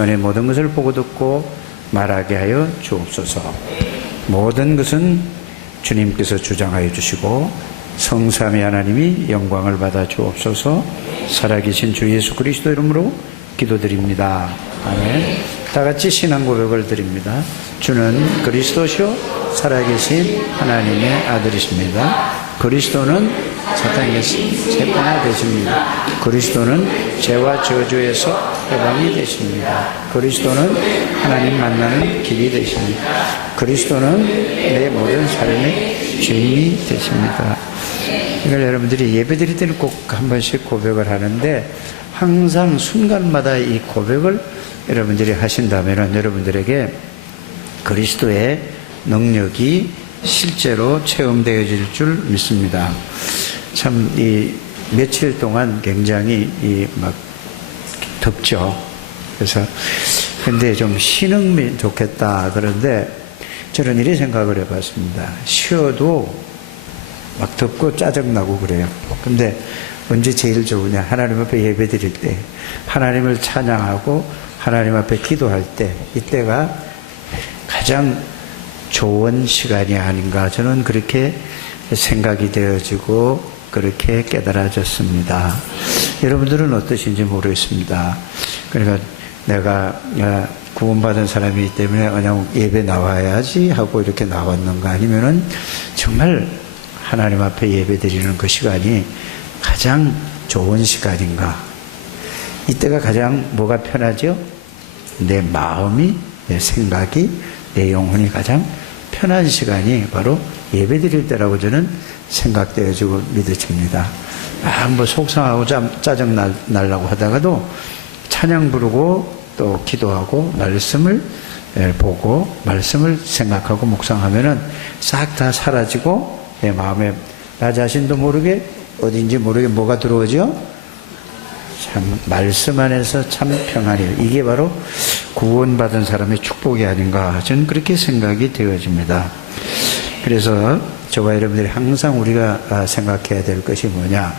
손의 모든 것을 보고 듣고 말하게 하여 주옵소서. 모든 것은 주님께서 주장하여 주시고 성삼위 하나님이 영광을 받아 주옵소서. 살아계신 주 예수 그리스도 이름으로 기도드립니다. 아멘. 다 같이 신앙 고백을 드립니다. 주는 그리스도시요 살아계신 하나님의 아들이십니다. 그리스도는 사탄에게서 재판되십니다. 그리스도는 죄와 저주에서 해방이 되십니다. 그리스도는 하나님 만나는 길이 되십니다. 그리스도는 내 모든 삶의 주인이 되십니다. 이걸 여러분들이 예배드릴 때는 꼭 한 번씩 고백을 하는데, 항상 순간마다 이 고백을 여러분들이 하신다면 여러분들에게 그리스도의 능력이 실제로 체험되어질 줄 믿습니다. 참 이 며칠 동안 굉장히 막 덥죠. 그래서 근데 좀 쉬는 좋겠다. 그런데 저는 이렇게 생각을 해봤습니다. 쉬어도 막 덥고 짜증나고 그래요. 근데 언제 제일 좋으냐? 하나님 앞에 예배 드릴 때, 하나님을 찬양하고 하나님 앞에 기도할 때, 이때가 가장 좋은 시간이 아닌가, 저는 그렇게 생각이 되어지고 그렇게 깨달아졌습니다. 여러분들은 어떠신지 모르겠습니다. 그러니까 내가 구원받은 사람이기 때문에 그냥 예배 나와야지 하고 이렇게 나왔는가, 아니면은 정말 하나님 앞에 예배 드리는 그 시간이 가장 좋은 시간인가. 이때가 가장 뭐가 편하죠? 내 마음이, 내 생각이, 내 영혼이 가장 편한 시간이 바로 예배 드릴 때라고 저는 생각되어지고 믿어집니다. 뭐 속상하고 짜증 날라고 하다가도 찬양 부르고 또 기도하고 말씀을 보고 말씀을 생각하고 묵상하면은 싹 다 사라지고 내 마음에 나 자신도 모르게 어딘지 모르게 뭐가 들어오죠? 참 말씀 안에서 참 평안이에요. 이게 바로 구원받은 사람의 축복이 아닌가, 저는 그렇게 생각이 되어집니다. 그래서 저와 여러분들이 항상 우리가 생각해야 될 것이 뭐냐,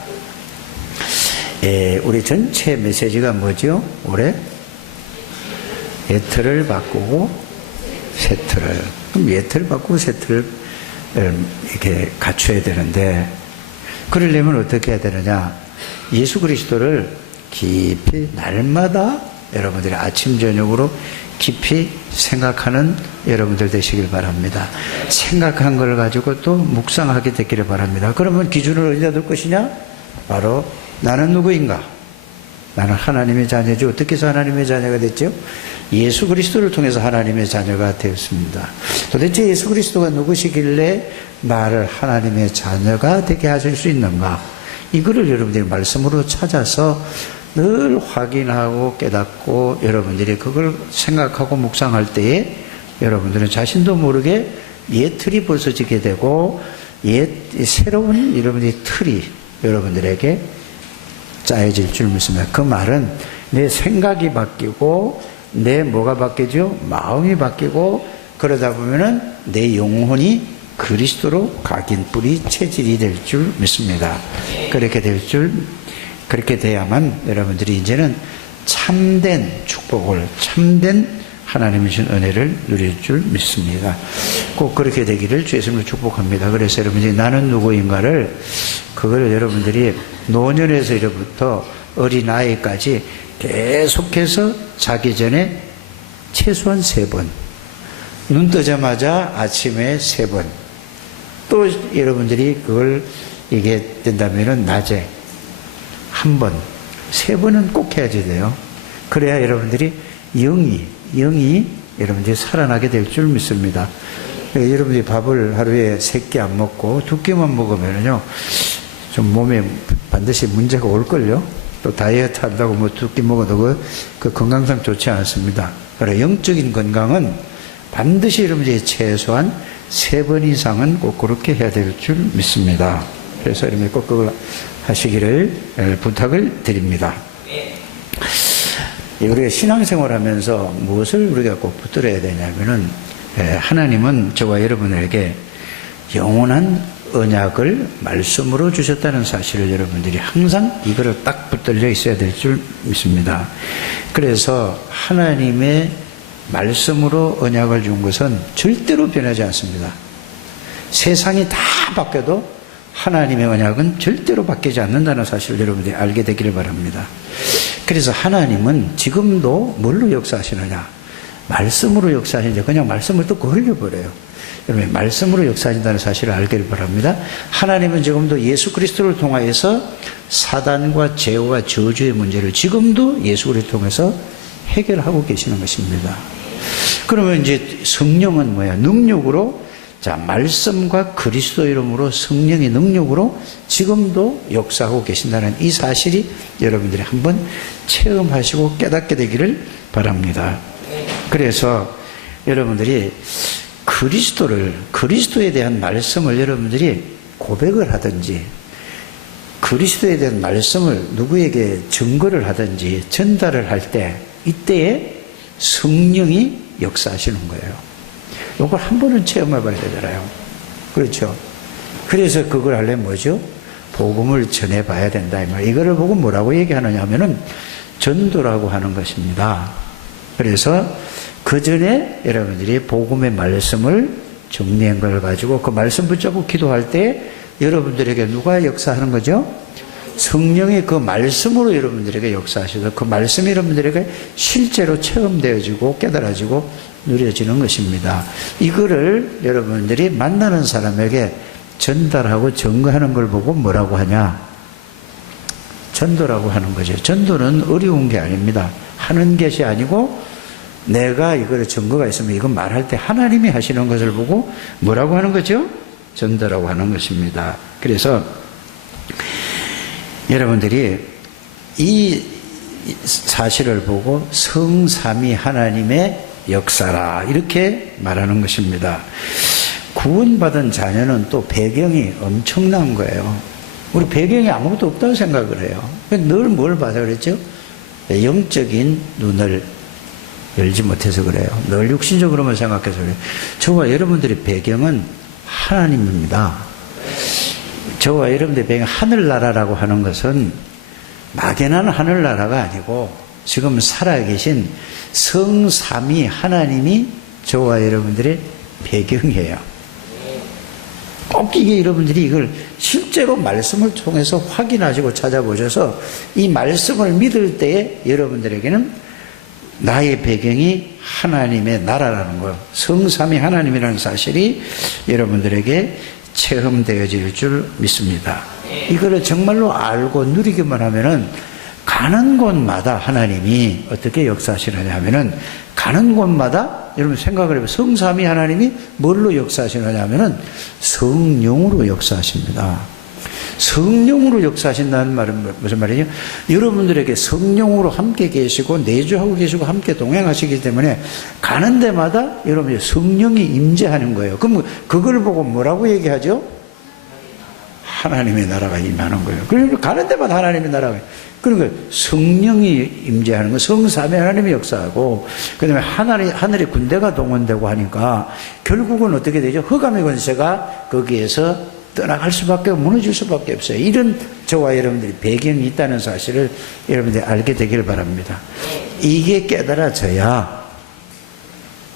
우리 전체 메시지가 뭐죠? 올해 예틀을 바꾸고 세틀을, 그럼 예틀을 바꾸고 세틀을 이렇게 갖춰야 되는데, 그러려면 어떻게 해야 되느냐? 예수 그리스도를 깊이 날마다 여러분들이 아침 저녁으로 깊이 생각하는 여러분들 되시길 바랍니다. 생각한 걸 가지고 또 묵상하게 되기를 바랍니다. 그러면 기준을 어디다 둘 것이냐? 바로 나는 누구인가? 나는 하나님의 자녀죠. 어떻게 해서 하나님의 자녀가 됐죠? 예수 그리스도를 통해서 하나님의 자녀가 되었습니다. 도대체 예수 그리스도가 누구시길래 나를 하나님의 자녀가 되게 하실 수 있는가? 이거를 여러분들이 말씀으로 찾아서 늘 확인하고 깨닫고 여러분들이 그걸 생각하고 묵상할 때에 여러분들은 자신도 모르게 옛 틀이 벌써지게 되고 새로운 여러분들의 틀이 여러분들에게 짜여질 줄 믿습니다. 그 말은 내 생각이 바뀌고 내 뭐가 바뀌죠? 마음이 바뀌고, 그러다 보면은 내 영혼이 그리스도로 각인 뿌리 체질이 될 줄 믿습니다. 그렇게 돼야만 여러분들이 이제는 참된 축복을, 참된 하나님이 주신 은혜를 누릴 줄 믿습니다. 꼭 그렇게 되기를 주 예수님으로 축복합니다. 그래서 여러분들이 나는 누구인가를, 그걸 여러분들이 노년에서 이로부터 어린아이까지 계속해서 자기 전에 최소한 3번, 눈 뜨자마자 아침에 3번, 또 여러분들이 그걸 이게 된다면은 낮에 1번, 3번은 꼭 해야지 돼요. 그래야 여러분들이 영이 여러분들이 살아나게 될 줄 믿습니다. 여러분들이 밥을 하루에 3끼 안 먹고 2끼만 먹으면은요, 좀 몸에 반드시 문제가 올걸요? 또 다이어트 한다고 뭐 2끼 먹어도 그 건강상 좋지 않습니다. 그러나 영적인 건강은 반드시 여러분들이 최소한 3번 이상은 꼭 그렇게 해야 될 줄 믿습니다. 그래서 여러분들이 꼭 그걸 하시기를 부탁을 드립니다. 우리가 신앙생활 하면서 무엇을 우리가 꼭 붙들어야 되냐면은, 하나님은 저와 여러분에게 영원한 언약을 말씀으로 주셨다는 사실을 여러분들이 항상 이거를 딱 붙들려 있어야 될 줄 믿습니다. 그래서 하나님의 말씀으로 언약을 준 것은 절대로 변하지 않습니다. 세상이 다 바뀌어도 하나님의 언약은 절대로 바뀌지 않는다는 사실을 여러분들이 알게 되기를 바랍니다. 그래서 하나님은 지금도 뭘로 역사하시느냐? 말씀으로 역사하시는데 그냥 말씀을 듣고 흘려버려요. 여러분, 말씀으로 역사하신다는 사실을 알기를 바랍니다. 하나님은 지금도 예수 그리스도를 통하여서 사단과 죄와 저주의 문제를 지금도 예수 그리스도를 통해서 해결하고 계시는 것입니다. 그러면 이제 성령은 뭐야? 능력으로, 자, 말씀과 그리스도 이름으로 성령의 능력으로 지금도 역사하고 계신다는 이 사실이 여러분들이 한번 체험하시고 깨닫게 되기를 바랍니다. 그래서 여러분들이 그리스도에 대한 말씀을 여러분들이 고백을 하든지 그리스도에 대한 말씀을 누구에게 증거를 하든지 전달을 할 때 이때에 성령이 역사하시는 거예요. 이걸 한 번은 체험해 봐야 되잖아요. 그렇죠? 그래서 그걸 하려면 뭐죠? 복음을 전해 봐야 된다. 이거를 보고 뭐라고 얘기하느냐 하면은 전도라고 하는 것입니다. 그래서 그 전에 여러분들이 복음의 말씀을 정리한 걸 가지고 그 말씀 붙잡고 기도할 때 여러분들에게 누가 역사하는 거죠? 성령이 그 말씀으로 여러분들에게 역사하셔서 그 말씀이 여러분들에게 실제로 체험되어지고 깨달아지고 누려지는 것입니다. 이거를 여러분들이 만나는 사람에게 전달하고 증거하는 걸 보고 뭐라고 하냐? 전도라고 하는 거죠. 전도는 어려운 게 아닙니다. 하는 것이 아니고 내가 이거를 증거가 있으면 이건 말할 때 하나님이 하시는 것을 보고 뭐라고 하는 거죠? 전도라고 하는 것입니다. 그래서 여러분들이 이 사실을 보고 성삼위 하나님의 역사라 이렇게 말하는 것입니다. 구원받은 자녀는 또 배경이 엄청난 거예요. 우리 배경이 아무것도 없다고 생각을 해요. 늘 뭘 봐서 그랬죠? 영적인 눈을 열지 못해서 그래요. 늘 육신적으로만 생각해서 그래요. 저와 여러분들의 배경은 하나님입니다. 저와 여러분들의 배경, 하늘나라라고 하는 것은 막연한 하늘나라가 아니고 지금 살아계신 성삼위 하나님이 저와 여러분들의 배경이에요. 꼭 이게 여러분들이 이걸 실제로 말씀을 통해서 확인하시고 찾아보셔서 이 말씀을 믿을 때에 여러분들에게는 나의 배경이 하나님의 나라라는 거, 성삼위 하나님이라는 사실이 여러분들에게 체험되어질 줄 믿습니다. 이거를 정말로 알고 누리기만 하면은 가는 곳마다 하나님이 어떻게 역사하시느냐 하면은 가는 곳마다 여러분 생각을 해보세요. 성삼위 하나님이 뭘로 역사하시느냐 하면은 성령으로 역사하십니다. 성령으로 역사하신다는 말은 무슨 말이냐? 여러분들에게 성령으로 함께 계시고 내주하고 계시고 함께 동행하시기 때문에 가는 데마다 여러분이 성령이 임재하는 거예요. 그럼 그걸 보고 뭐라고 얘기하죠? 하나님의 나라가 임하는 거예요. 그러니까 가는 데마다 하나님의 나라가 그러니까 성령이 임재하는 거, 성삼위 하나님이 역사하고 그다음에 하늘의 군대가 동원되고 하니까 결국은 어떻게 되죠? 흑암의 권세가 거기에서 떠나갈 수밖에 무너질 수밖에 없어요. 이런 저와 여러분들이 배경이 있다는 사실을 여러분들이 알게 되기를 바랍니다. 이게 깨달아져야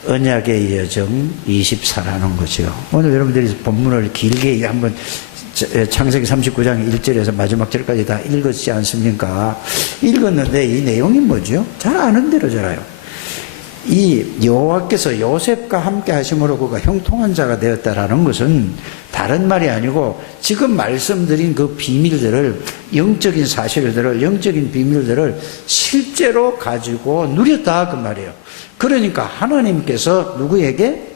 언약의 여정 24라는 거죠. 오늘 여러분들이 본문을 길게 한번 창세기 39장 1절에서 마지막 절까지 다 읽었지 않습니까? 읽었는데 이 내용이 뭐죠? 잘 아는 대로잖아요. 이 여호와께서 요셉과 함께 하심으로 그가 형통한 자가 되었다라는 것은 다른 말이 아니고 지금 말씀드린 그 비밀들을, 영적인 사실들을, 영적인 비밀들을 실제로 가지고 누렸다 그 말이에요. 그러니까 하나님께서 누구에게?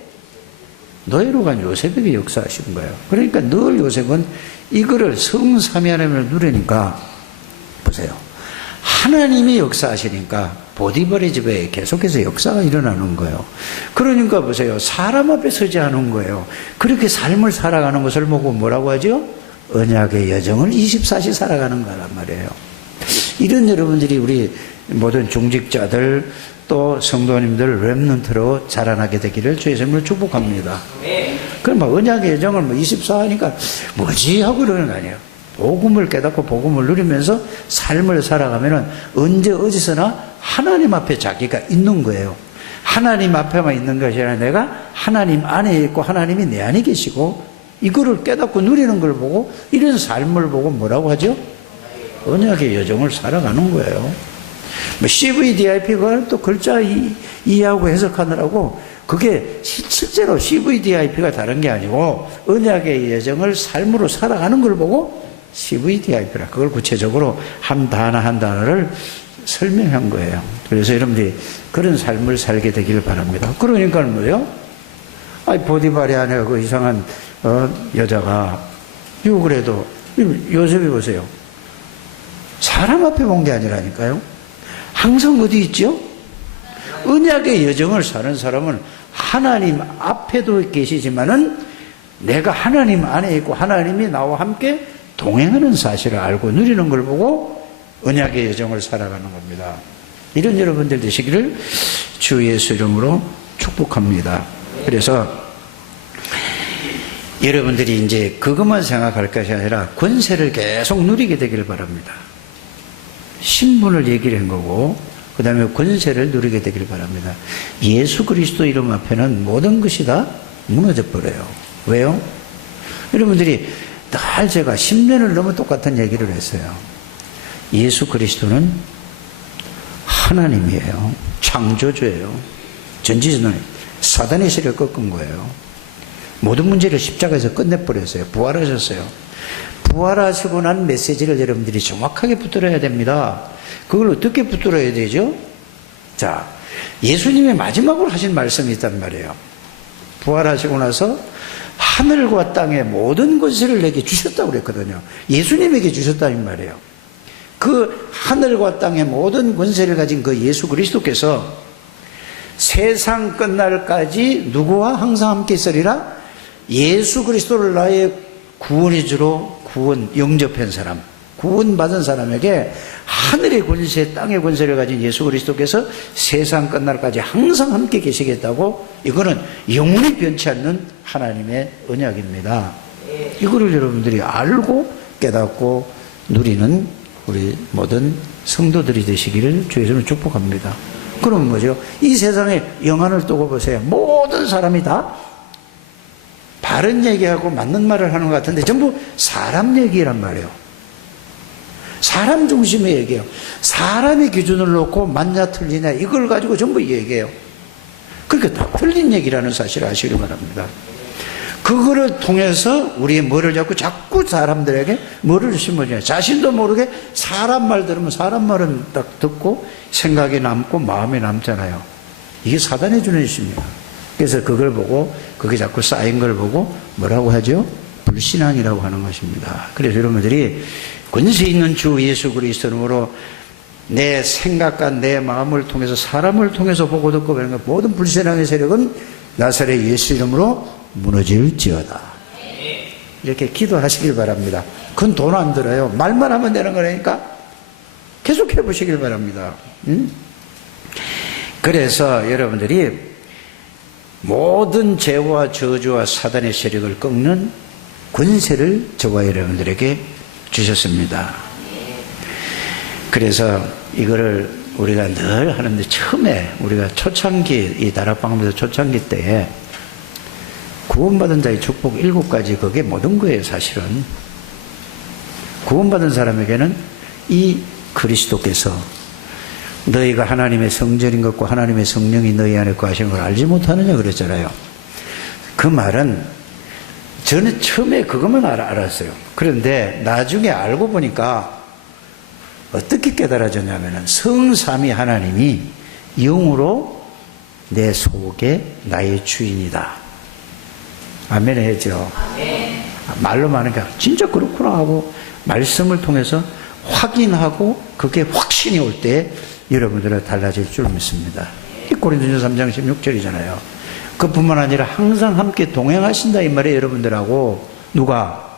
너희로 간 요셉에게 역사하시는 거예요. 그러니까 늘 요셉은 이거를 성삼위 하나님을 누리니까 보세요. 하나님이 역사하시니까 보디발의 집에 계속해서 역사가 일어나는 거예요. 그러니까 보세요. 사람 앞에 서지 않은 거예요. 그렇게 삶을 살아가는 것을 보고 뭐라고 하죠? 언약의 여정을 24시 살아가는 거란 말이에요. 이런 여러분들이 우리 모든 중직자들 또 성도님들 렘넌트로 자라나게 되기를 주의 이름으로 축복합니다. 그럼 막 언약의 여정을 24 하니까 뭐지 하고 이러는 거 아니에요. 복음을 깨닫고 복음을 누리면서 삶을 살아가면은 언제 어디서나 하나님 앞에 자기가 있는 거예요. 하나님 앞에만 있는 것이 아니라 내가 하나님 안에 있고 하나님이 내 안에 계시고 이거를 깨닫고 누리는 걸 보고 이런 삶을 보고 뭐라고 하죠? 언약의 여정을 살아가는 거예요. CVDIP가 또 글자 이해하고 해석하느라고 그게 실제로 CVDIP가 다른 게 아니고 언약의 여정을 삶으로 살아가는 걸 보고 CVDIP라 그걸 구체적으로 한 단어 한 단어를 설명한 거예요. 그래서 여러분들이 그런 삶을 살게 되기를 바랍니다. 그러니까 뭐예요? 보디발이 안에 그 이상한 여자가 이거 그래도 요셉이 보세요. 사람 앞에 본 게 아니라니까요. 항상 어디 있죠? 언약의 여정을 사는 사람은 하나님 앞에도 계시지만은 내가 하나님 안에 있고 하나님이 나와 함께 동행하는 사실을 알고 누리는 걸 보고 언약의 여정을 살아가는 겁니다. 이런 여러분들 되시기를 주 예수 이름으로 축복합니다. 그래서 여러분들이 이제 그것만 생각할 것이 아니라 권세를 계속 누리게 되기를 바랍니다. 신분을 얘기를 한 거고 그 다음에 권세를 누리게 되기를 바랍니다. 예수 그리스도 이름 앞에는 모든 것이 다 무너져 버려요. 왜요? 여러분들이 늘 제가 10년을 넘어 똑같은 얘기를 했어요. 예수 그리스도는 하나님이에요. 창조주예요. 전지전능해. 사단의 세력을 꺾은 거예요. 모든 문제를 십자가에서 끝내버렸어요. 부활하셨어요. 부활하시고 난 메시지를 여러분들이 정확하게 붙들어야 됩니다. 그걸 어떻게 붙들어야 되죠? 자, 예수님의 마지막으로 하신 말씀이 있단 말이에요. 부활하시고 나서 하늘과 땅의 모든 권세를 내게 주셨다고 그랬거든요. 예수님에게 주셨다는 말이에요. 그 하늘과 땅의 모든 권세를 가진 그 예수 그리스도께서 세상 끝날까지 누구와 항상 함께 있으리라? 예수 그리스도를 나의 구원의 주로 영접한 사람, 구원받은 사람에게 하늘의 권세, 땅의 권세를 가진 예수 그리스도께서 세상 끝날까지 항상 함께 계시겠다고, 이거는 영원히 변치 않는 하나님의 언약입니다. 이거를 여러분들이 알고 깨닫고 누리는 우리 모든 성도들이 되시기를 주 예수님을 축복합니다. 그러면 뭐죠? 이 세상에 영안을 두고 보세요. 모든 사람이 다 바른 얘기하고 맞는 말을 하는 것 같은데 전부 사람 얘기란 말이에요. 사람 중심의 얘기예요. 사람의 기준을 놓고 맞냐 틀리냐 이걸 가지고 전부 얘기해요. 그러니까 다 틀린 얘기라는 사실을 아시길 바랍니다. 그거를 통해서 우리의 뭐를 자꾸 사람들에게 뭐를 심어줘요. 자신도 모르게 사람 말 들으면 사람 말은 딱 듣고 생각이 남고 마음에 남잖아요. 이게 사단의 주는 것입니다. 그래서 그걸 보고 그게 자꾸 쌓인 걸 보고 뭐라고 하죠? 불신앙이라고 하는 것입니다. 그래서 여러분들이 권세 있는 주 예수 그리스도 이름으로 내 생각과 내 마음을 통해서 사람을 통해서 보고 듣고 그런 것 모든 불신앙의 세력은 나사렛 예수 이름으로 무너질지어다. 이렇게 기도하시길 바랍니다. 그건 돈 안 들어요. 말만 하면 되는 거니까 계속 해보시길 바랍니다. 그래서 여러분들이 모든 죄와 저주와 사단의 세력을 꺾는 권세를 저와 여러분들에게 주셨습니다. 그래서 이거를 우리가 늘 하는데 처음에 우리가 초창기 이 다락방에서 초창기 때에 구원받은 자의 축복 7가지 그게 모든 거예요. 사실은 구원받은 사람에게는 이 그리스도께서 너희가 하나님의 성전인 것과 하나님의 성령이 너희 안에 거하시는 걸 알지 못하느냐 그랬잖아요. 그 말은 저는 처음에 그것만 알았어요. 그런데 나중에 알고 보니까 어떻게 깨달아졌냐면 성삼위 하나님이 영으로 내 속에 나의 주인이다. 아멘 해죠. 말로만 하니까 진짜 그렇구나 하고 말씀을 통해서 확인하고 그게 확신이 올 때 여러분들은 달라질 줄 믿습니다. 고린도전서 3장 16절이잖아요. 그뿐만 아니라 항상 함께 동행하신다 이 말이에요. 여러분들하고 누가?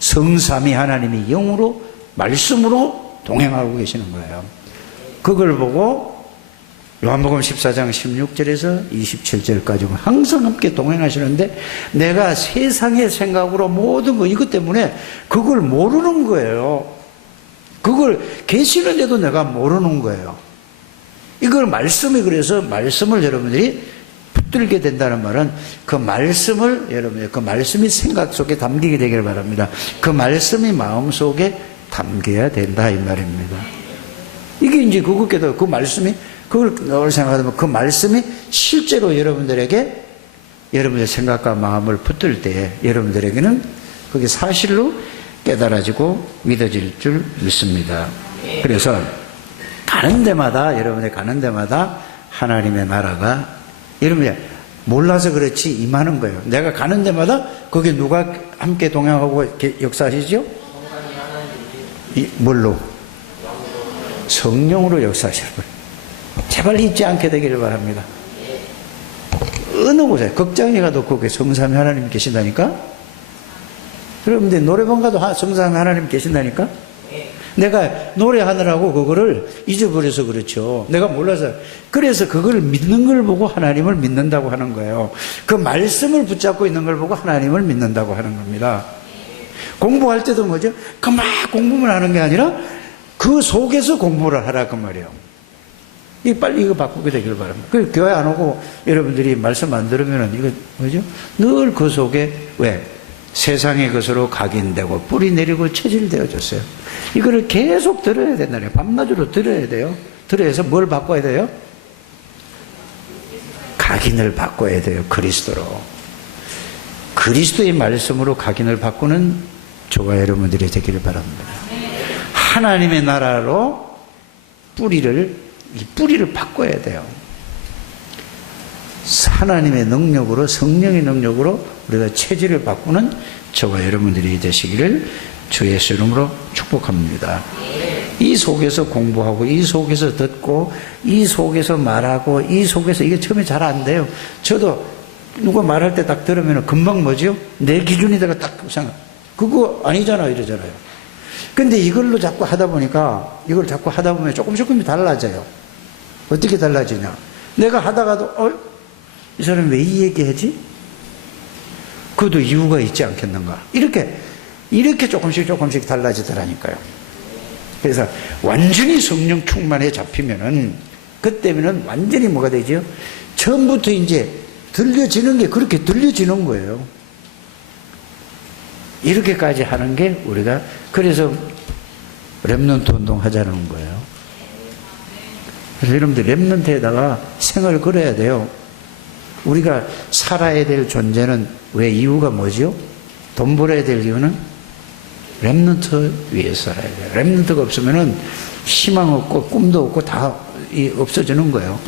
성삼위 하나님이 영으로 말씀으로 동행하고 계시는 거예요. 그걸 보고 요한복음 14장 16절에서 27절까지 항상 함께 동행하시는데 내가 세상의 생각으로 모든 거 이것 때문에 그걸 모르는 거예요. 그걸 계시는데도 내가 모르는 거예요. 이걸 말씀이 그래서 말씀을 여러분들이 붙들게 된다는 말은 그 말씀을 여러분들 그 말씀이 생각 속에 담기게 되기를 바랍니다. 그 말씀이 마음 속에 담겨야 된다 이 말입니다. 이게 이제 그것께도 그 말씀이 그걸 늘 생각하면 그 말씀이 실제로 여러분들에게 여러분의 생각과 마음을 붙들 때 여러분들에게는 그게 사실로 깨달아지고 믿어질 줄 믿습니다. 그래서 가는 데마다 여러분이 가는 데마다 하나님의 나라가 여러분이 몰라서 그렇지 임하는 거예요. 내가 가는 데마다 거기 누가 함께 동행하고 역사하시죠? 뭘로? 성령으로 역사하시는 거예요. 제발 잊지 않게 되기를 바랍니다. 어느 곳에 극장에 가도 거기에 성삼위 하나님 계신다니까? 여러분들 노래방 가도 성삼위 하나님 계신다니까? 내가 노래하느라고 그거를 잊어버려서 그렇죠. 내가 몰라서. 그래서 그걸 믿는 걸 보고 하나님을 믿는다고 하는 거예요. 그 말씀을 붙잡고 있는 걸 보고 하나님을 믿는다고 하는 겁니다. 공부할 때도 뭐죠? 그 막 공부만 하는 게 아니라 그 속에서 공부를 하라 그 말이에요. 빨리 이거 바꾸게 되기를 바랍니다. 그 교회 안 오고 여러분들이 말씀 안 들으면은 이거 뭐죠? 늘 그 속에 왜? 세상의 것으로 각인되고 뿌리 내리고 체질되어졌어요. 이거를 계속 들어야 된다네요. 밤낮으로 들어야 돼요. 들어야서 뭘 바꿔야 돼요? 각인을 바꿔야 돼요. 그리스도로. 그리스도의 말씀으로 각인을 바꾸는 저와 여러분들이 되기를 바랍니다. 하나님의 나라로 이 뿌리를 바꿔야 돼요. 하나님의 능력으로 성령의 능력으로 우리가 체질을 바꾸는 저와 여러분들이 되시기를 주 예수 이름으로 축복합니다. 이 속에서 공부하고 이 속에서 듣고 이 속에서 말하고 이 속에서 이게 처음에 잘 안 돼요. 저도 누가 말할 때 딱 들으면 금방 뭐지요? 내 기준에다가 딱 생각. 그거 아니잖아 이러잖아요. 근데 이걸로 자꾸 하다 보니까 이걸 자꾸 하다 보면 조금씩 달라져요. 어떻게 달라지냐? 내가 하다가도 이 사람이 왜 이 얘기하지? 그것도 이유가 있지 않겠는가? 이렇게 조금씩 달라지더라니까요. 그래서 완전히 성령 충만에 잡히면은 그때면은 완전히 뭐가 되죠? 처음부터 이제 들려지는 게 그렇게 들려지는 거예요. 이렇게까지 하는 게 우리가 그래서 렘넌트 운동 하자는 거예요. 그래서 여러분들 렘넌트에다가 생을 걸어야 돼요. 우리가 살아야 될 존재는 왜 이유가 뭐죠? 돈 벌어야 될 이유는 렘넌트 위해서 살아야 돼요. 렘넌트가 없으면은 희망 없고 꿈도 없고 다 없어지는 거예요.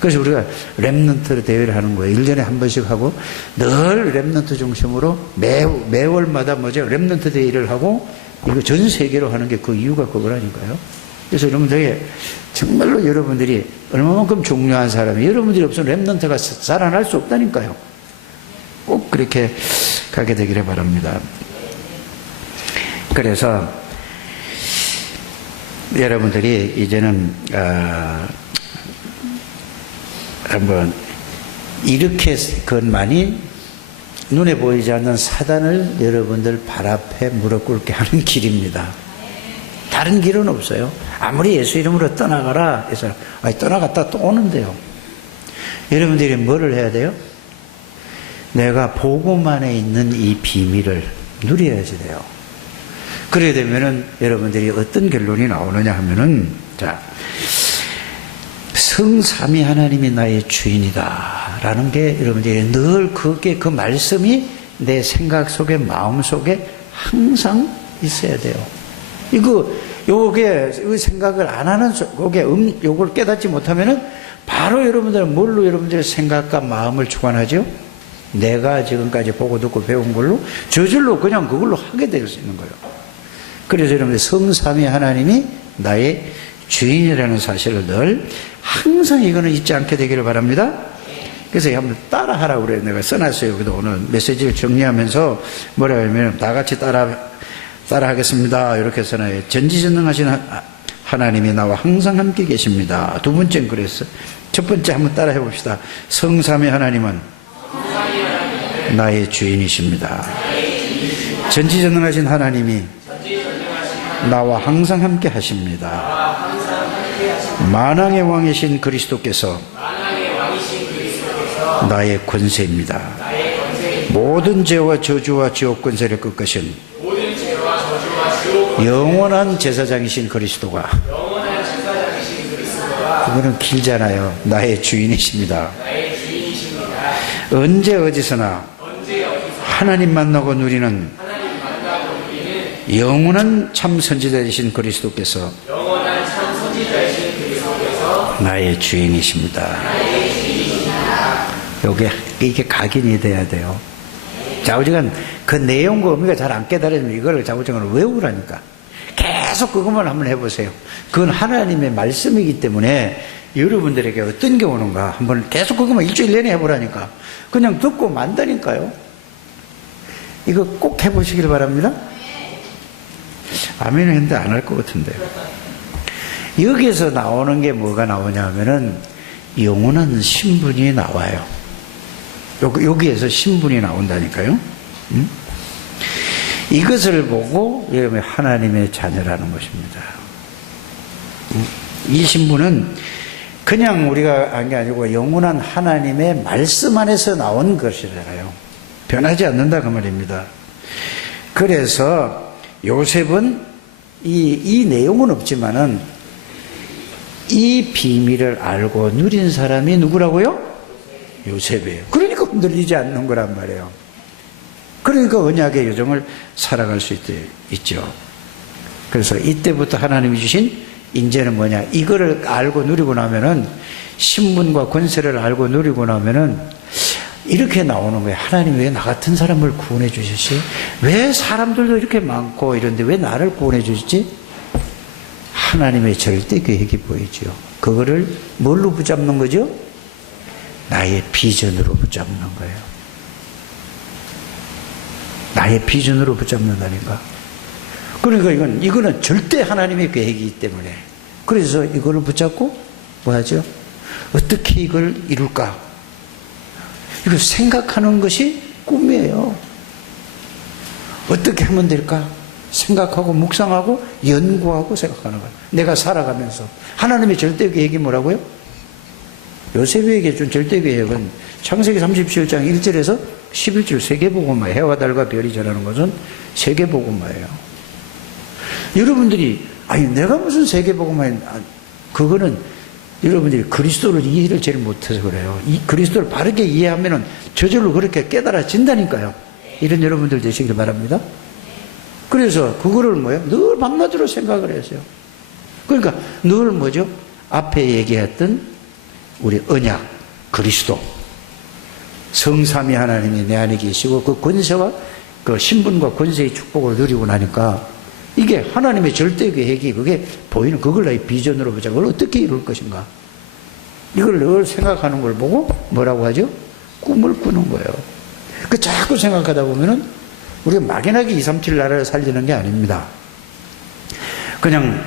그래서 우리가 렘넌트 대회를 하는 거예요. 1년에 한 번씩 하고 늘 렘넌트 중심으로 매월마다 뭐죠? 렘넌트 대회를 하고 이거 전 세계로 하는 게 그 이유가 그거라니까요. 그래서 여러분들이 정말로 여러분들이 얼마만큼 중요한 사람이 여러분들이 없으면 렘넌트가 살아날 수 없다니까요. 꼭 그렇게 가게 되기를 바랍니다. 그래서 여러분들이 이제는 한번 이렇게 그것만이 눈에 보이지 않는 사단을 여러분들 발 앞에 무릎 꿇게 하는 길입니다. 다른 길은 없어요. 아무리 예수 이름으로 떠나가라 해서 떠나갔다 또 오는데요. 여러분들이 뭐를 해야 돼요? 내가 복음 안에 있는 이 비밀을 누려야지 돼요. 그래야 되면은 여러분들이 어떤 결론이 나오느냐 하면은 자 성삼위 하나님이 나의 주인이다 라는 게 여러분들이 늘 그게 그 말씀이 내 생각 속에 마음 속에 항상 있어야 돼요. 요게 생각을 안 하는 요걸 깨닫지 못하면은 바로 여러분들은 뭘로 여러분들의 생각과 마음을 주관하죠? 내가 지금까지 보고 듣고 배운 걸로 저절로 그냥 그걸로 하게 될 수 있는 거예요. 그래서 여러분들 성삼위 하나님이 나의 주인이라는 사실을 늘 항상 이거는 잊지 않게 되기를 바랍니다. 그래서 한번 따라하라고 그래요. 내가 써놨어요. 그래도 오늘 메시지를 정리하면서 뭐라 하면 다 같이 따라하겠습니다. 이렇게 써놔요. 전지전능하신 하나님이 나와 항상 함께 계십니다. 두 번째는 그랬어요. 첫 번째 한번 따라해 봅시다. 성삼위 하나님은 나의 주인이십니다. 전지전능하신 하나님이 나와 항상 함께 하십니다. 만왕의 왕이신 그리스도께서 나의 권세입니다. 모든 죄와 저주와 지옥 권세를 꺾으신 영원한 제사장이신 그리스도가, 그거는 길잖아요. 나의 주인이십니다. 언제 어디서나 하나님 만나고 누리는 영원한 참 선지자이신 그리스도께서 나의 주인이십니다. 이게 각인이 돼야 돼요. 좌우지간 그 내용과 의미가 잘 안 깨달으면 이걸 좌우지간을 외우라니까. 계속 그것만 한번 해보세요. 그건 하나님의 말씀이기 때문에 여러분들에게 어떤 게 오는가 한번 계속 그것만 일주일 내내 해보라니까. 그냥 듣고 만다니까요. 이거 꼭 해보시길 바랍니다. 아멘은 했는데 안 할 것 같은데. 여기에서 나오는 게 뭐가 나오냐 하면은 영원한 신분이 나와요. 여기에서 신분이 나온다니까요. 이것을 보고 여러분이 하나님의 자녀라는 것입니다. 이 신분은 그냥 우리가 한 게 아니고 영원한 하나님의 말씀 안에서 나온 것이잖아요. 변하지 않는다 그 말입니다. 그래서 요셉은 이 내용은 없지만은 이 비밀을 알고 누린 사람이 누구라고요? 요셉이에요. 그러니까 흔들리지 않는 거란 말이에요. 그러니까 언약의 여정을 살아갈 수 있죠. 그래서 이때부터 하나님이 주신 인재는 뭐냐? 이거를 알고 누리고 나면은, 신분과 권세를 알고 누리고 나면은 이렇게 나오는 거예요. 하나님 왜 나 같은 사람을 구원해 주셨지? 왜 사람들도 이렇게 많고 이런데 왜 나를 구원해 주셨지? 하나님의 절대 계획이 보이죠. 그거를 뭘로 붙잡는 거죠? 나의 비전으로 붙잡는 거예요. 나의 비전으로 붙잡는다니까. 그러니까 이거는 절대 하나님의 계획이기 때문에. 그래서 이거를 붙잡고 뭐 하죠? 어떻게 이걸 이룰까? 이걸 생각하는 것이 꿈이에요. 어떻게 하면 될까? 생각하고 묵상하고 연구하고 생각하는 거예요. 내가 살아가면서. 하나님의 절대 계획이 뭐라고요? 요셉에게 준 절대 계획은 창세기 37장 1절에서 11절 세계복음화, 해와 달과 별이 전하는 것은 세계복음화예요. 여러분들이 아니 내가 무슨 세계복음화야? 그거는 여러분들이 그리스도를 이해를 제일 못해서 그래요. 이 그리스도를 바르게 이해하면은 저절로 그렇게 깨달아진다니까요. 이런 여러분들 되시길 바랍니다. 그래서 그거를 늘 밤낮으로 생각을 했어요. 그러니까 늘 뭐죠? 앞에 얘기했던 우리 언약, 그리스도, 성삼위 하나님이 내 안에 계시고 그 권세와 그 신분과 권세의 축복을 누리고 나니까 이게 하나님의 절대 계획이 그게 보이는 그걸 나의 비전으로 보자. 그걸 어떻게 이룰 것인가? 이걸 늘 생각하는 걸 보고 뭐라고 하죠? 꿈을 꾸는 거예요. 그 자꾸 생각하다 보면은 우리가 막연하게 237 나라를 살리는 게 아닙니다. 그냥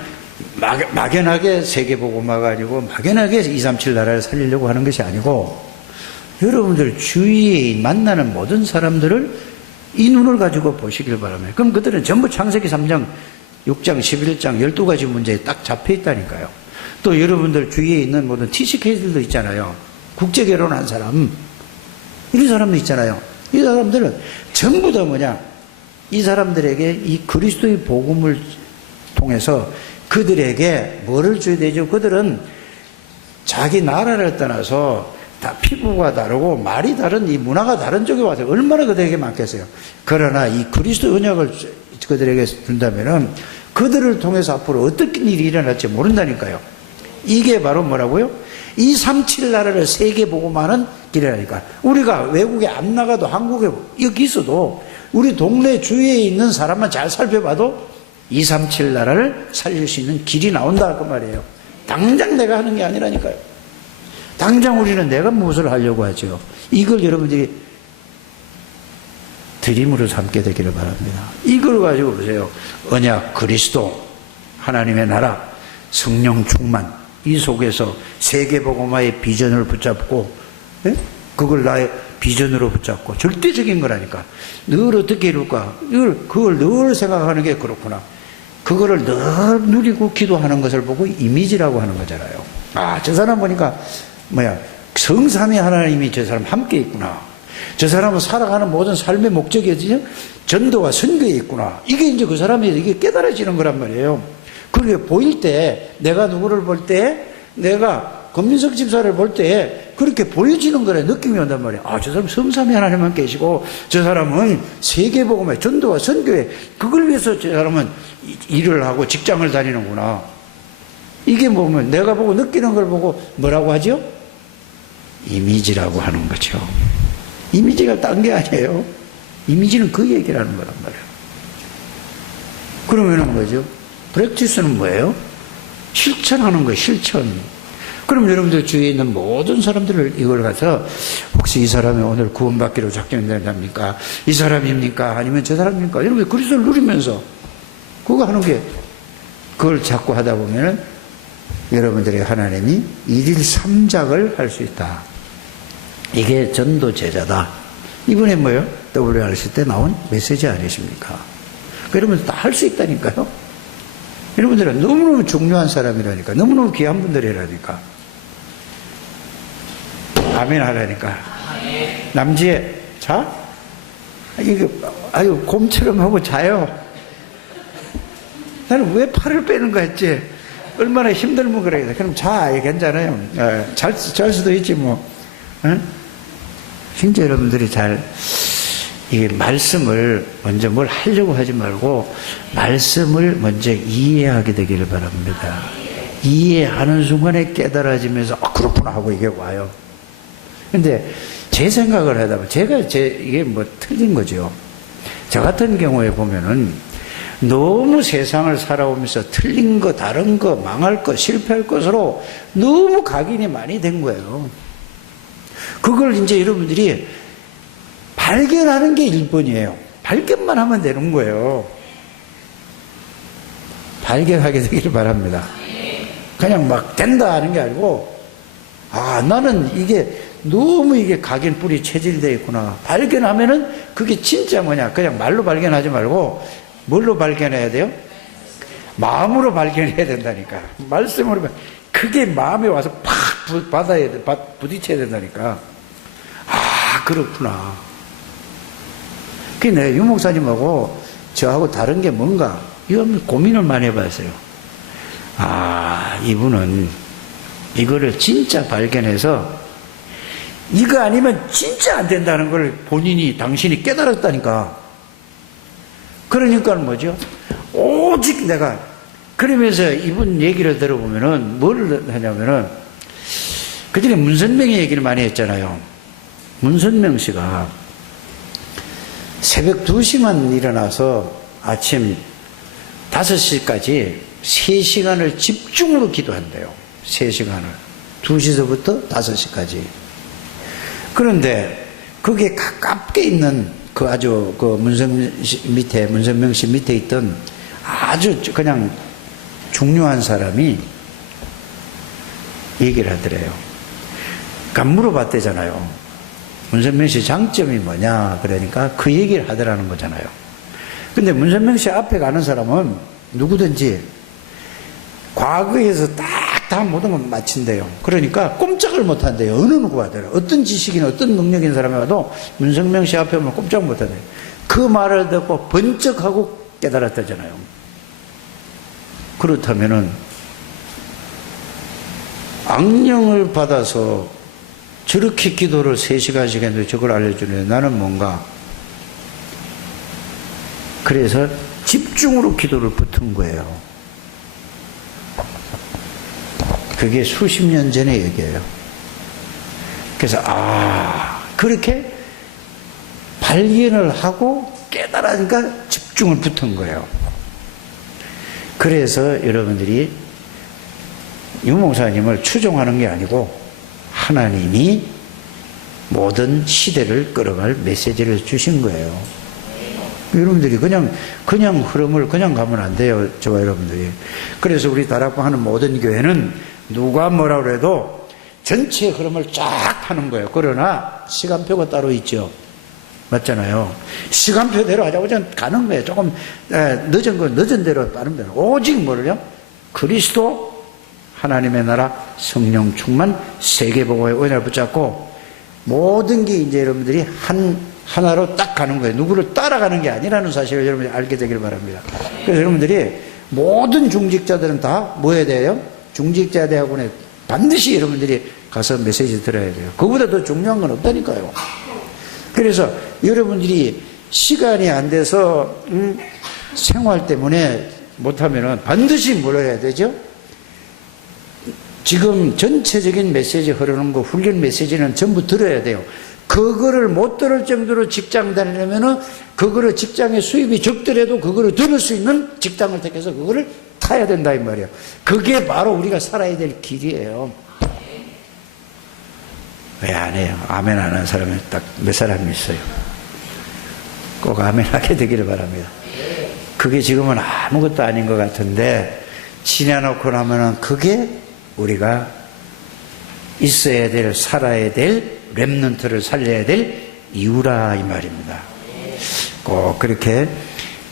막연하게 세계복음화가 아니고 막연하게 237 나라를 살리려고 하는 것이 아니고 여러분들 주위에 만나는 모든 사람들을 이 눈을 가지고 보시길 바랍니다. 그럼 그들은 전부 창세기 3장, 6장, 11장 12가지 문제에 딱 잡혀 있다니까요. 또 여러분들 주위에 있는 모든 TCK들도 있잖아요. 국제결혼한 사람, 이런 사람도 있잖아요. 이 사람들은 전부 다 뭐냐? 이 사람들에게 이 그리스도의 복음을 통해서 그들에게 뭐를 줘야 되죠? 그들은 자기 나라를 떠나서 다 피부가 다르고 말이 다른 이 문화가 다른 쪽에 와서 얼마나 그들에게 많겠어요. 그러나 이 그리스도 언약을 그들에게 준다면은 그들을 통해서 앞으로 어떤 일이 일어날지 모른다니까요. 이게 바로 뭐라고요? 237 나라를 세계복음화하는 길이라니까. 우리가 외국에 안 나가도 한국에 여기 있어도 우리 동네 주위에 있는 사람만 잘 살펴봐도 237 나라를 살릴 수 있는 길이 나온다 그 말이에요. 당장 내가 하는 게 아니라니까요. 당장 우리는 내가 무엇을 하려고 하죠. 이걸 여러분들이 드림으로 삼게 되기를 바랍니다. 이걸 가지고 보세요. 언약, 그리스도, 하나님의 나라, 성령 충만, 이 속에서 세계복음화의 비전을 붙잡고, 예? 그걸 나의 비전으로 붙잡고 절대적인 거라니까. 늘 어떻게 이룰까? 그걸 늘 생각하는 게 그렇구나. 그거를 늘 누리고 기도하는 것을 보고 이미지라고 하는 거잖아요. 아, 저 사람 보니까 성삼위 하나님이 저 사람 함께 있구나. 저 사람은 살아가는 모든 삶의 목적이 전도와 선교에 있구나. 이게 이제 그 사람이 이게 깨달아지는 거란 말이에요. 그게 보일 때, 내가 누구를 볼 때, 내가 권민석 집사를 볼 때 그렇게 보여지는 거래. 느낌이 온단 말이에요. 아, 저 사람 성삼위 하나님만 계시고 저 사람은 세계복음의 전도와 선교에 그걸 위해서 저 사람은 일을 하고 직장을 다니는구나. 이게 보면 내가 보고 느끼는 걸 보고 뭐라고 하죠? 이미지라고 하는 거죠. 이미지가 딴 게 아니에요. 이미지는 그 얘기를 하는 거란 말이에요. 그러면은 뭐죠? 프랙티스는 뭐예요? 실천하는 거예요. 실천. 그럼 여러분들 주위에 있는 모든 사람들을 이걸 가서 혹시 이 사람이 오늘 구원받기로 작정된답니까? 이 사람입니까? 아니면 저 사람입니까? 여러분들 그리스도를 누리면서 그거 하는 게, 그걸 자꾸 하다 보면은 여러분들의 하나님이 일일 삼작을 할 수 있다. 이게 전도 제자다. 이번에 뭐예요? WRC 때 나온 메시지 아니십니까? 그러면서 다 할 수 있다니까요. 여러분들은 너무너무 중요한 사람이라니까. 너무너무 귀한 분들이라니까. 아멘 하라니까. 남지혜, 자? 이거, 아유, 곰처럼 하고 자요. 나는 왜 팔을 빼는 거 했지? 얼마나 힘들면 그래. 그럼 자, 괜찮아요. 잘 수도 있지, 뭐. 진짜 여러분들이 이게 말씀을 먼저 뭘 하려고 하지 말고, 말씀을 먼저 이해하게 되기를 바랍니다. 이해하는 순간에 깨달아지면서, 그렇구나 하고 이게 와요. 근데 제 생각을 하다 보면, 이게 뭐 틀린 거죠. 저 같은 경우에 보면은, 너무 세상을 살아오면서 틀린 거, 다른 거, 망할 거, 실패할 것으로 너무 각인이 많이 된 거예요. 그걸 이제 여러분들이 발견하는 게 1번이에요. 발견만 하면 되는 거예요. 발견하게 되기를 바랍니다. 그냥 막 된다 하는 게 아니고, 나는 너무 각인 뿌리 체질되어 있구나. 발견하면은 그게 진짜 뭐냐. 그냥 말로 발견하지 말고, 뭘로 발견해야 돼요? 마음으로 발견해야 된다니까. 말씀으로. 그게 마음에 와서 팍 부딪혀야 된다니까. 그렇구나. 내가 유 목사님하고 저하고 다른 게 뭔가, 이건 고민을 많이 해봤어요. 이분은 이거를 진짜 발견해서 이거 아니면 진짜 안 된다는 걸 당신이 깨달았다니까. 그러니까 뭐죠? 오직 내가, 그러면서 이분 얘기를 들어보면은 뭘 하냐면은, 그 전에 문선명의 얘기를 많이 했잖아요. 문선명 씨가 새벽 2시만 일어나서 아침 5시까지 3시간을 집중으로 기도한대요. 3시간을. 2시서부터 5시까지. 그런데 그게 가깝게 있는 문선명 씨 밑에 있던 아주 그냥 중요한 사람이 얘기를 하더래요. 그러니까 물어봤대잖아요. 문선명 씨 장점이 뭐냐? 그러니까 그 얘기를 하더라는 거잖아요. 근데 문선명 씨 앞에 가는 사람은 누구든지 과거에서 딱 다 모든 걸 마친대요. 그러니까 꼼짝을 못 한대요. 어느 누구 하더라. 어떤 지식이나 어떤 능력인 사람이 와도 문선명 씨 앞에 오면 꼼짝 못 한대요. 그 말을 듣고 번쩍하고 깨달았다잖아요. 그렇다면은 악령을 받아서 저렇게 기도를 3시간씩 했는데 저걸 알려주는데 나는 뭔가. 그래서 집중으로 기도를 붙은 거예요. 그게 수십 년 전의 얘기예요. 그래서 그렇게 발견을 하고 깨달으니까 집중을 붙은 거예요. 그래서 여러분들이 유목사님을 추종하는 게 아니고 하나님이 모든 시대를 끌어갈 메시지를 주신 거예요. 여러분들이 그냥 흐름을 그냥 가면 안 돼요. 저와 여러분들이. 그래서 우리 다락방 하는 모든 교회는 누가 뭐라 그래도 전체 흐름을 쫙 하는 거예요. 그러나 시간표가 따로 있죠. 맞잖아요. 시간표대로 하자고 저는 가는 거예요. 조금 늦은 건 늦은 대로 빠른 대로. 오직 뭐를요? 그리스도, 하나님의 나라, 성령 충만, 세계복음의 은혜를 붙잡고 모든 게 이제 여러분들이 하나로 딱 가는 거예요. 누구를 따라가는 게 아니라는 사실을 여러분들이 알게 되길 바랍니다. 그래서 여러분들이 모든 중직자들은 다 뭐 해야 돼요? 중직자대학원에 반드시 여러분들이 가서 메시지 들어야 돼요. 그거보다 더 중요한 건 없다니까요. 그래서 여러분들이 시간이 안 돼서 생활 때문에 못하면은 반드시 뭘 해야 되죠? 지금 전체적인 메시지 흐르는 거, 훈련 메시지는 전부 들어야 돼요. 그거를 못 들을 정도로 직장 다니려면은 그거를 직장의 수입이 적더라도 그거를 들을 수 있는 직장을 택해서 그거를 타야 된다 이 말이에요. 그게 바로 우리가 살아야 될 길이에요. 왜 안 해요? 아멘 안 하는 사람이 딱 몇 사람이 있어요. 꼭 아멘 하게 되기를 바랍니다. 그게 지금은 아무것도 아닌 것 같은데 지내놓고 나면은 그게 우리가 있어야 될, 살아야 될, 렘넌트를 살려야 될 이유라 이 말입니다. 꼭 그렇게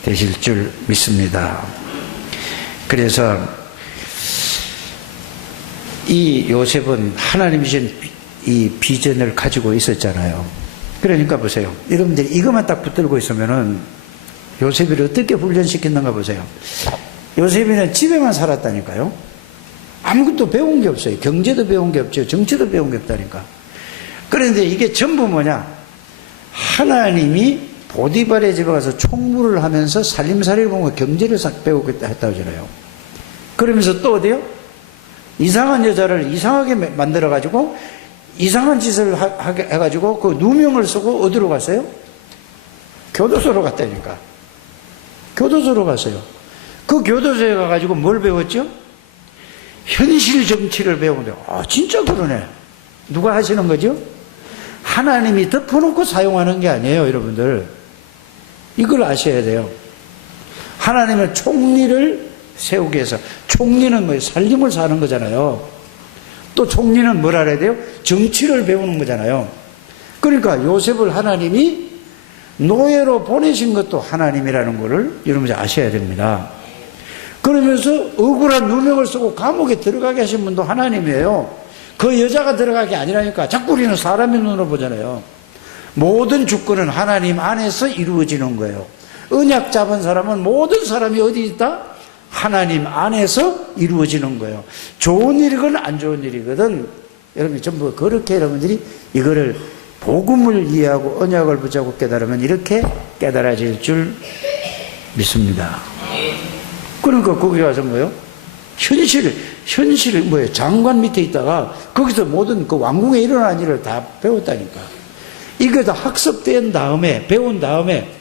되실 줄 믿습니다. 그래서 이 요셉은 하나님이 준 이 비전을 가지고 있었잖아요. 그러니까 보세요. 여러분들이 이것만 딱 붙들고 있으면은 요셉이를 어떻게 훈련시켰는가 보세요. 요셉이는 집에만 살았다니까요. 아무것도 배운 게 없어요. 경제도 배운 게 없죠. 정치도 배운 게 없다니까. 그런데 이게 전부 뭐냐? 하나님이 보디발의 집에 가서 총무를 하면서 살림살이를 보고 경제를 싹 배우겠다 했다고 하잖아요. 그러면서 또 어디요? 이상한 여자를 이상하게 만들어가지고 이상한 짓을 해가지고 그 누명을 쓰고 어디로 갔어요? 교도소로 갔다니까. 교도소로 갔어요. 그 교도소에 가가지고 뭘 배웠죠? 현실 정치를 배우는데, 진짜 그러네. 누가 하시는 거죠? 하나님이 덮어놓고 사용하는 게 아니에요, 여러분들. 이걸 아셔야 돼요. 하나님은 총리를 세우기 위해서, 총리는 뭐예요? 살림을 사는 거잖아요. 또 총리는 뭘 알아야 돼요? 정치를 배우는 거잖아요. 그러니까 요셉을 하나님이 노예로 보내신 것도 하나님이라는 것을 여러분이 아셔야 됩니다. 그러면서 억울한 누명을 쓰고 감옥에 들어가게 하신 분도 하나님이에요. 그 여자가 들어가게 아니라니까. 자꾸 우리는 사람의 눈으로 보잖아요. 모든 주권은 하나님 안에서 이루어지는 거예요. 언약 잡은 사람은 모든 사람이 어디 있다? 하나님 안에서 이루어지는 거예요. 좋은 일이건 안 좋은 일이거든 여러분이 전부 그렇게 여러분들이 이거를 복음을 이해하고 언약을 붙잡고 깨달으면 이렇게 깨달아질 줄 믿습니다. 그러니까 거기 가서 뭐예요? 현실 뭐예요? 장관 밑에 있다가 거기서 모든 그 왕궁에 일어난 일을 다 배웠다니까. 이거 다 학습된 다음에 배운 다음에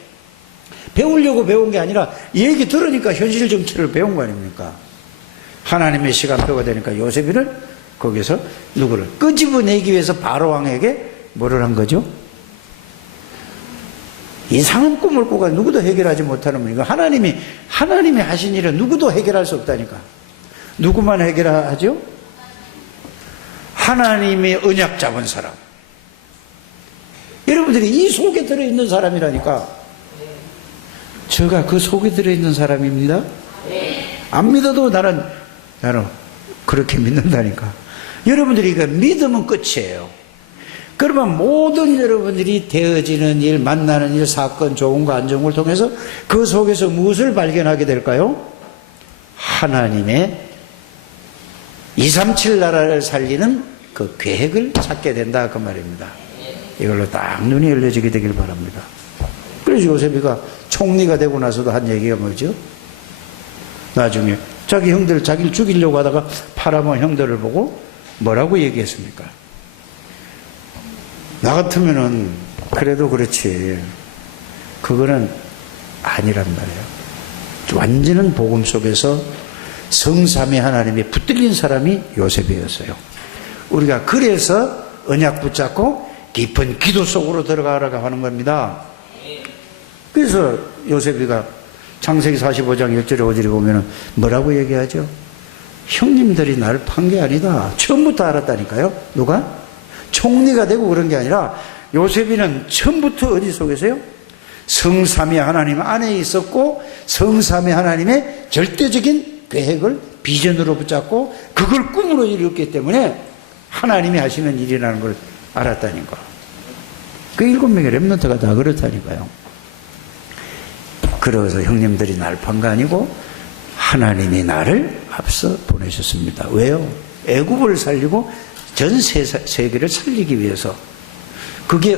배우려고 배운 게 아니라 얘기 들으니까 현실 정치를 배운 거 아닙니까? 하나님의 시간표가 되니까 요셉이를 거기서 누구를 끄집어내기 위해서 바로왕에게 뭐를 한 거죠? 이상한 꿈을 꾸가 누구도 해결하지 못하는 분이고 하나님이 하신 일은 누구도 해결할 수 없다니까. 누구만 해결하죠? 하나님의 언약 잡은 사람. 여러분들이 이 속에 들어있는 사람이라니까. 제가 그 속에 들어있는 사람입니다. 안 믿어도 나는 그렇게 믿는다니까. 여러분들이 그 믿으면 끝이에요. 그러면 모든 여러분들이 되어지는 일, 만나는 일, 사건, 좋은 거, 안 좋은 걸 통해서 그 속에서 무엇을 발견하게 될까요? 하나님의 237 나라를 살리는 그 계획을 찾게 된다 그 말입니다. 이걸로 딱 눈이 열려지게 되길 바랍니다. 그래서 요셉이가 총리가 되고 나서도 한 얘기가 뭐죠? 나중에 자기 형들 자기를 죽이려고 하다가 팔아먹은 형들을 보고 뭐라고 얘기했습니까? 나 같으면은 그래도 그렇지 그거는 아니란 말이에요. 완전한 복음 속에서 성삼위 하나님이 붙들린 사람이 요셉이었어요. 우리가 그래서 언약 붙잡고 깊은 기도 속으로 들어가라고 하는 겁니다. 그래서 요셉이가 창세기 45장 1절에 5절에 보면 뭐라고 얘기하죠? 형님들이 나를 판 게 아니다. 처음부터 알았다니까요. 누가? 총리가 되고 그런 게 아니라 요셉이는 처음부터 어디 속에서요? 성삼위 하나님 안에 있었고 성삼위 하나님의 절대적인 계획을 비전으로 붙잡고 그걸 꿈으로 이뤘기 때문에 하나님이 하시는 일이라는 걸 알았다니까. 그 7명의 렘넌트가 다 그렇다니까요. 그래서 형님들이 날 판 거 아니고 하나님이 나를 앞서 보내셨습니다. 왜요? 애국을 살리고 전 세계를 살리기 위해서. 그게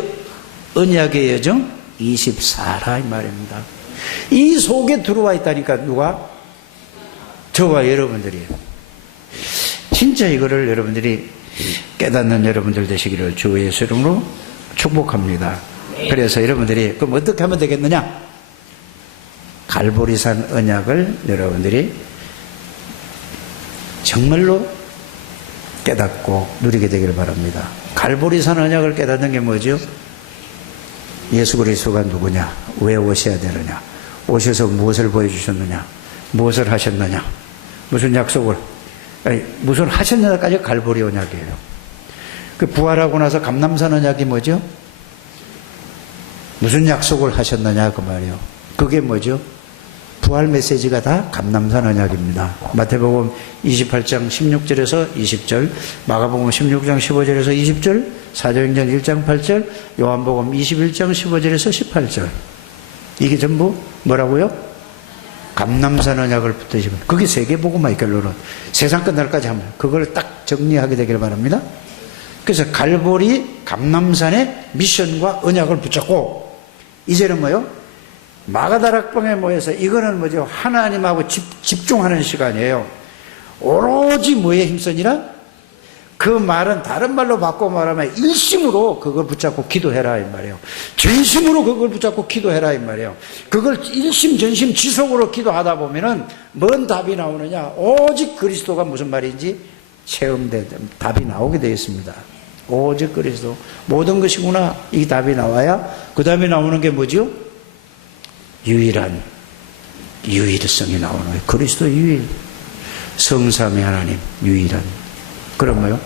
언약의 여정 24라 이 말입니다. 이 속에 들어와 있다니까. 누가? 저와 여러분들이. 진짜 이거를 여러분들이 깨닫는 여러분들 되시기를 주 예수 이름으로 축복합니다. 그래서 여러분들이 그럼 어떻게 하면 되겠느냐? 갈보리산 언약을 여러분들이 정말로 깨닫고 누리게 되기를 바랍니다. 갈보리산 언약을 깨닫는 게 뭐죠? 예수 그리스도가 누구냐? 왜 오셔야 되느냐? 오셔서 무엇을 보여주셨느냐? 무엇을 하셨느냐? 무슨 약속을, 아니, 무슨 하셨느냐까지 갈보리 언약이에요. 그 부활하고 나서 감람산 언약이 뭐죠? 무슨 약속을 하셨느냐 그 말이에요. 그게 뭐죠? 부활 메시지가 다 감람산 언약입니다. 마태복음 28장 16절에서 20절, 마가복음 16장 15절에서 20절, 사도행전 1장 8절, 요한복음 21장 15절에서 18절. 이게 전부 뭐라고요? 감람산 언약을 붙드시면 그게 세계복음화의 결론은 세상 끝날까지 하면 그걸 딱 정리하게 되기를 바랍니다. 그래서 갈보리 감람산의 미션과 언약을 붙잡고 이제는 뭐요? 마가다락방에 모여서 이거는 뭐죠? 하나님하고 집중하는 시간이에요. 오로지 뭐에 힘쓰니라? 그 말은 다른 말로 바꿔 말하면 일심으로 그걸 붙잡고 기도해라 이 말이에요. 전심으로 그걸 붙잡고 기도해라 이 말이에요. 그걸 일심 전심 지속으로 기도하다 보면은 뭔 답이 나오느냐? 오직 그리스도가 무슨 말인지 체험된 답이 나오게 되어 있습니다. 오직 그리스도 모든 것이구나 이 답이 나와야 그 다음에 나오는 게 뭐죠? 유일한 유일성이 나오는 거예요. 그리스도 유일, 성삼위 하나님 유일한. 그런 거요.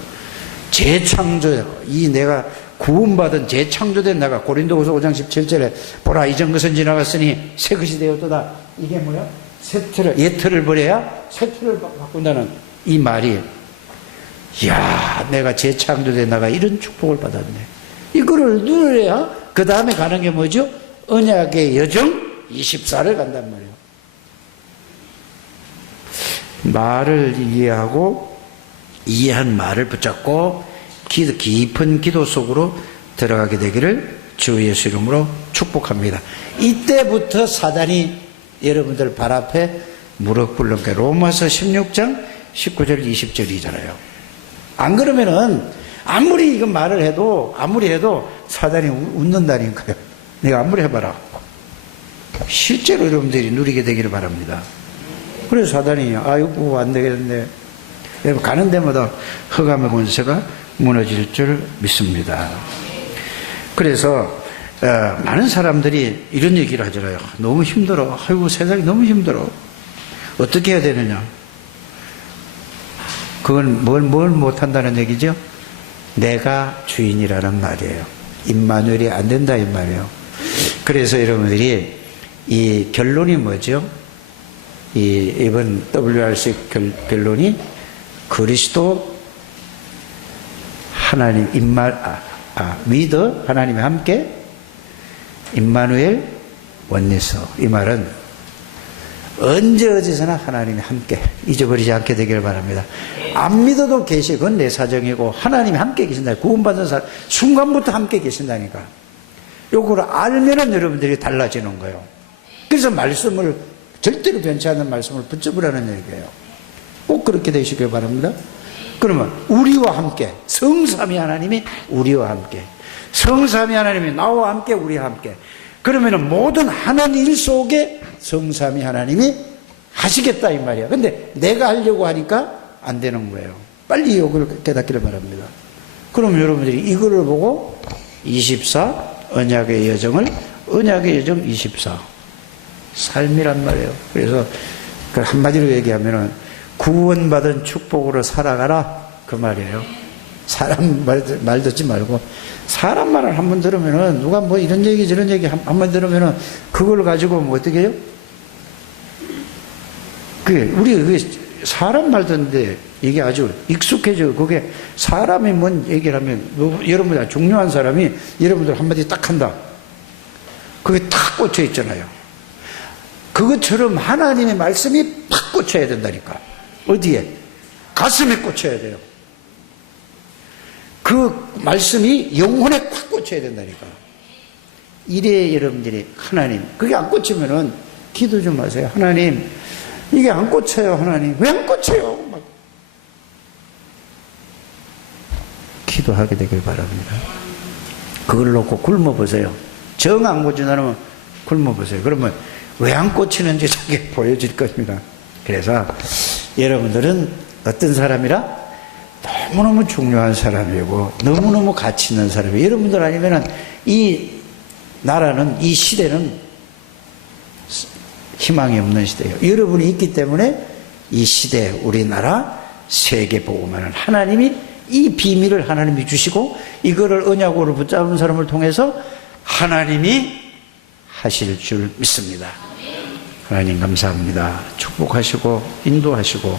재창조, 이 내가 구원받은 재창조된 내가 고린도후서 5장 17절에 보라 이전 것은 지나갔으니 새 것이 되었도다. 이게 뭐야? 옛 틀을 버려야 새 틀을 바꾼다는 이 말이, 이야 내가 재창조된 내가 이런 축복을 받았네. 이거를 누려야 그 다음에 가는 게 뭐죠? 언약의 여정 24를 간단 말이에요. 말을 이해하고 이해한 말을 붙잡고 깊은 기도 속으로 들어가게 되기를 주 예수 이름으로 축복합니다. 이때부터 사단이 여러분들 발 앞에 무릎 꿇는 게 로마서 16장 19절 20절이잖아요. 안 그러면은 아무리 이거 말을 해도 사단이 웃는다니까요. 내가 아무리 해봐라. 실제로 여러분들이 누리게 되기를 바랍니다. 그래서 사단이 아이고 안 되겠는데 가는 데마다 흑암의 권세가 무너질 줄 믿습니다. 그래서 많은 사람들이 이런 얘기를 하잖아요. 너무 힘들어. 아이고 세상이 너무 힘들어. 어떻게 해야 되느냐? 그건 뭘 못한다는 얘기죠? 내가 주인이라는 말이에요. 임마누엘이 안 된다 이 말이에요. 그래서 여러분들이 이 결론이 뭐죠? 이번 WRC 결론이 그리스도 하나님 위더 하나님이 함께 임마누엘 원내서. 이 말은 언제 어디서나 하나님이 함께 잊어버리지 않게 되기를 바랍니다. 안 믿어도 계시, 그건 내 사정이고 하나님이 함께 계신다. 구원받은 사람 순간부터 함께 계신다니까. 요거를 알면은 여러분들이 달라지는 거예요. 그래서 말씀을 절대로 변치 않는 말씀을 붙잡으라는 얘기예요. 꼭 그렇게 되시길 바랍니다. 그러면 우리와 함께 성삼위 하나님이 우리와 함께, 성삼위 하나님이 나와 함께 우리와 함께. 그러면은 모든 하는 일 속에 성삼위 하나님이 하시겠다 이 말이야. 근데 내가 하려고 하니까 안 되는 거예요. 빨리 이걸 깨닫기를 바랍니다. 그럼 여러분들이 이거를 보고 24 언약의 여정을 언약의 여정 24 삶이란 말이에요. 그래서 한마디로 얘기하면은 구원받은 축복으로 살아가라 그 말이에요. 사람 말 듣지 말고 사람 말을 한 번 들으면은 누가 뭐 이런 얘기 저런 얘기 한 번 들으면은 그걸 가지고 뭐 어떻게 해요? 우리 사람 말 듣는데 이게 아주 익숙해져. 그게 사람이 뭔 얘기를 하면 여러분들 중요한 사람이 여러분들 한마디 딱 한다. 그게 탁 꽂혀 있잖아요. 그것처럼 하나님의 말씀이 팍 꽂혀야 된다니까. 어디에? 가슴에 꽂혀야 돼요. 그 말씀이 영혼에 팍 꽂혀야 된다니까. 이래 여러분들이 하나님, 그게 안 꽂히면은 기도 좀 하세요. 하나님, 이게 안 꽂혀요. 하나님, 왜 안 꽂혀요? 막 기도하게 되길 바랍니다. 그걸 놓고 굶어보세요. 정 안 꽂힌다면 굶어보세요. 그러면 왜 안 꽂히는지 저게 보여질 겁니다. 그래서 여러분들은 어떤 사람이라? 너무너무 중요한 사람이고 너무너무 가치 있는 사람이에요. 여러분들 아니면은 이 나라는, 이 시대는 희망이 없는 시대예요. 여러분이 있기 때문에 이 시대, 우리나라, 세계 복음화는 하나님이 이 비밀을 하나님이 주시고 이거를 언약으로 붙잡은 사람을 통해서 하나님이 하실 줄 믿습니다. 하나님 감사합니다. 축복하시고 인도하시고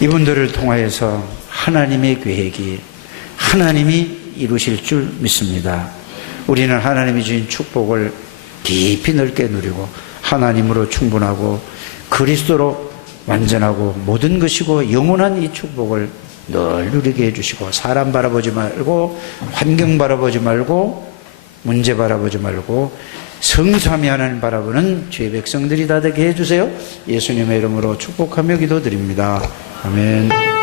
이분들을 통하여서 하나님의 계획이 하나님이 이루실 줄 믿습니다. 우리는 하나님이 주신 축복을 깊이 넓게 누리고 하나님으로 충분하고 그리스도로 완전하고 모든 것이고 영원한 이 축복을 늘 누리게 해주시고 사람 바라보지 말고 환경 바라보지 말고 문제 바라보지 말고 성삼위 하나님 바라보는 주의 백성들이 다 되게 해주세요. 예수님의 이름으로 축복하며 기도드립니다. 아멘.